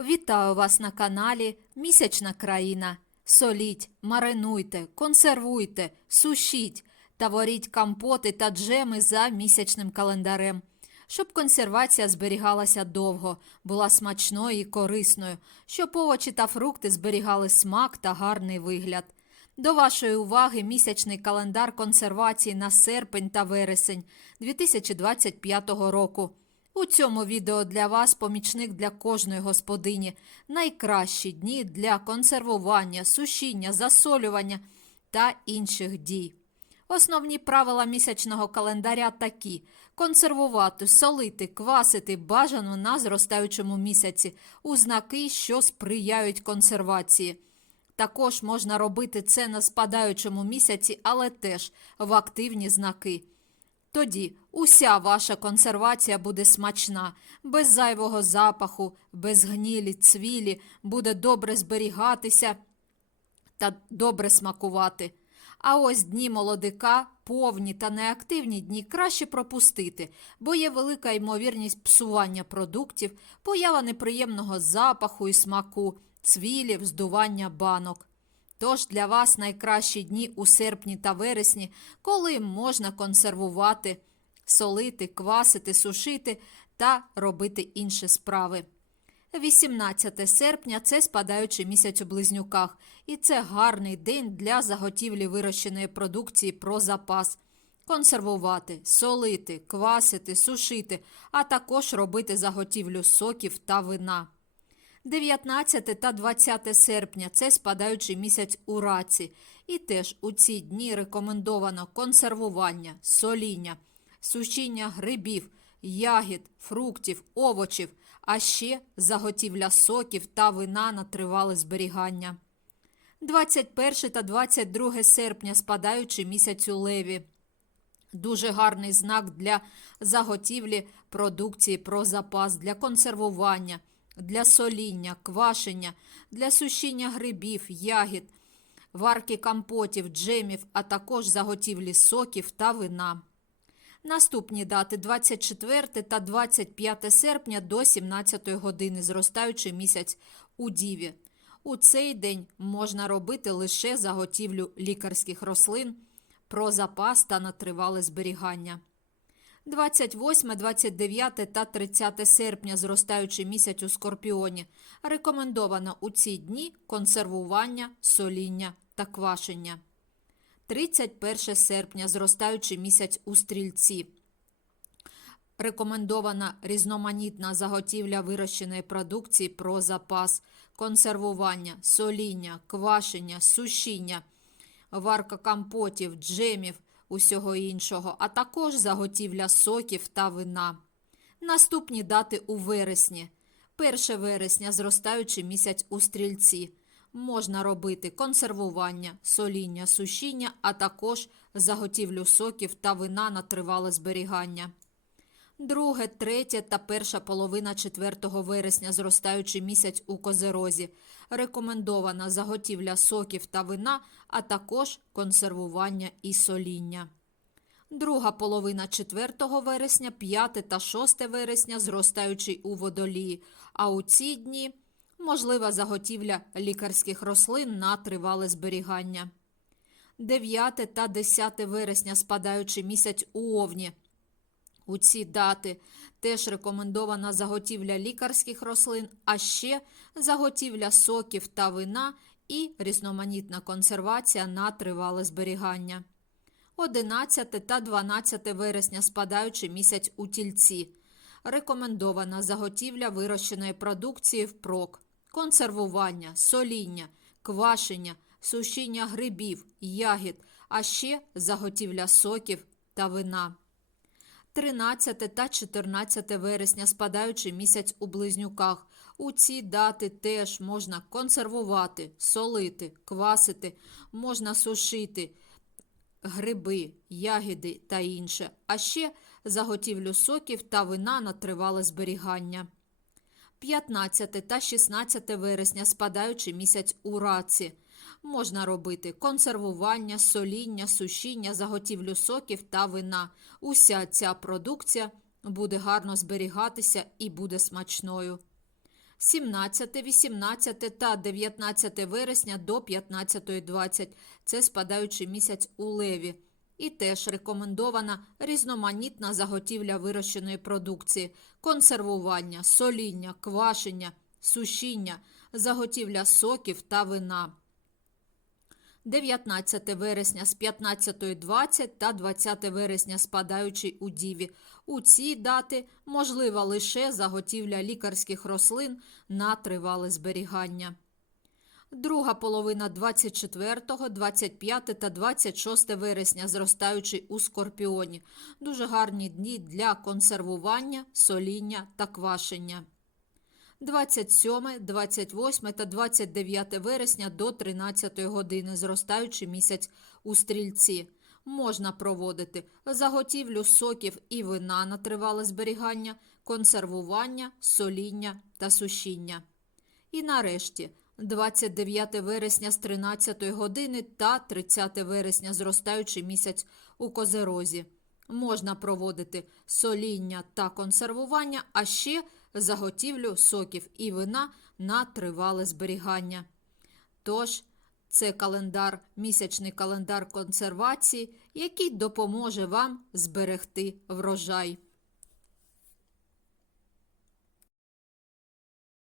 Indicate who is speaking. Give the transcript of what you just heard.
Speaker 1: Вітаю вас на каналі Місячна країна. Соліть, маринуйте, консервуйте, сушіть та варіть компоти та джеми за місячним календарем, щоб консервація зберігалася довго, була смачною і корисною, щоб овочі та фрукти зберігали смак та гарний вигляд. До вашої уваги місячний календар консервації на серпень та вересень 2025 року. У цьому відео для вас помічник для кожної господині, найкращі дні для консервування, сушіння, засолювання та інших дій. Основні правила місячного календаря такі: консервувати, солити, квасити бажано на зростаючому місяці у знаки, що сприяють консервації. Також можна робити це на спадаючому місяці, але теж в активні знаки. Тоді уся ваша консервація буде смачна, без зайвого запаху, без гнілі, цвілі, буде добре зберігатися та добре смакувати. А ось дні молодика, повні та неактивні дні краще пропустити, бо є велика ймовірність псування продуктів, поява неприємного запаху і смаку, цвілів, здування банок. Тож для вас найкращі дні у серпні та вересні, коли можна консервувати, солити, квасити, сушити та робити інші справи. 18 серпня це спадаючий місяць у близнюках, і це гарний день для заготівлі вирощеної продукції про запас. Консервувати, солити, квасити, сушити, а також робити заготівлю соків та вина. 19 та 20 серпня це спадаючий місяць у раці, і теж у ці дні рекомендовано консервування, соління, сушіння грибів, ягід, фруктів, овочів, а ще заготівля соків та вина на тривале зберігання. 21 та 22 серпня спадаючий місяць у леві. Дуже гарний знак для заготівлі продукції про запас, для консервування, для соління, квашення, для сушіння грибів, ягід, варки компотів, джемів, а також заготівлі соків та вина. Наступні дати 24 та 25 серпня до 17 години, зростаючий місяць у Діві. У цей день можна робити лише заготівлю лікарських рослин про запас та на тривале зберігання. 28, 29 та 30 серпня, зростаючий місяць у Скорпіоні, рекомендовано у ці дні консервування, соління та квашення. 31 серпня, зростаючий місяць у стрільці. Рекомендована різноманітна заготівля вирощеної продукції про запас, консервування, соління, квашення, сушіння, варка компотів, джемів, усього іншого, а також заготівля соків та вина. Наступні дати у вересні. 1 вересня, зростаючий місяць у стрільці. Можна робити консервування, соління, сушіння, а також заготівлю соків та вина на тривале зберігання. Друге, третє та перша половина 4 вересня, зростаючий місяць у козерозі. Рекомендована заготівля соків та вина, а також консервування і соління. Друга половина 4 вересня, 5 та 6 вересня, зростаючий у водолії. А у ці дні можлива заготівля лікарських рослин на тривале зберігання. 9 та 10 вересня, спадаючий місяць у овні. У ці дати теж рекомендована заготівля лікарських рослин, а ще заготівля соків та вина і різноманітна консервація на тривале зберігання. 11 та 12 вересня спадаючий місяць у тільці. Рекомендована заготівля вирощеної продукції впрок, консервування, соління, квашення, сушіння грибів, ягід, а ще заготівля соків та вина. 13 та 14 вересня спадаючий місяць у близнюках. У ці дати теж можна консервувати, солити, квасити, можна сушити гриби, ягіди та інше, а ще заготівлю соків та вина на тривале зберігання. 15 та 16 вересня спадаючий місяць у раці. Можна робити консервування, соління, сушіння, заготівлю соків та вина. Уся ця продукція буде гарно зберігатися і буде смачною. 17, 18 та 19 вересня до 15.20. Це спадаючий місяць у леві. І теж рекомендована різноманітна заготівля вирощеної продукції, консервування, соління, квашення, сушіння, заготівля соків та вина. 19 вересня з 15.20 та 20 вересня спадаючий у Діві. У ці дати можлива лише заготівля лікарських рослин на тривале зберігання. Друга половина 24, 25 та 26 вересня, зростаючий у Скорпіоні. Дуже гарні дні для консервування, соління та квашення. 27, 28 та 29 вересня до 13 години, зростаючий місяць у стрільці. Можна проводити заготівлю соків і вина на тривале зберігання, консервування, соління та сушіння. І нарешті 29 вересня з 13 години та 30 вересня зростаючий місяць у Козерозі. Можна проводити соління та консервування, а ще заготівлю соків і вина на тривале зберігання. Тож, це календар, місячний календар консервації, який допоможе вам зберегти врожай.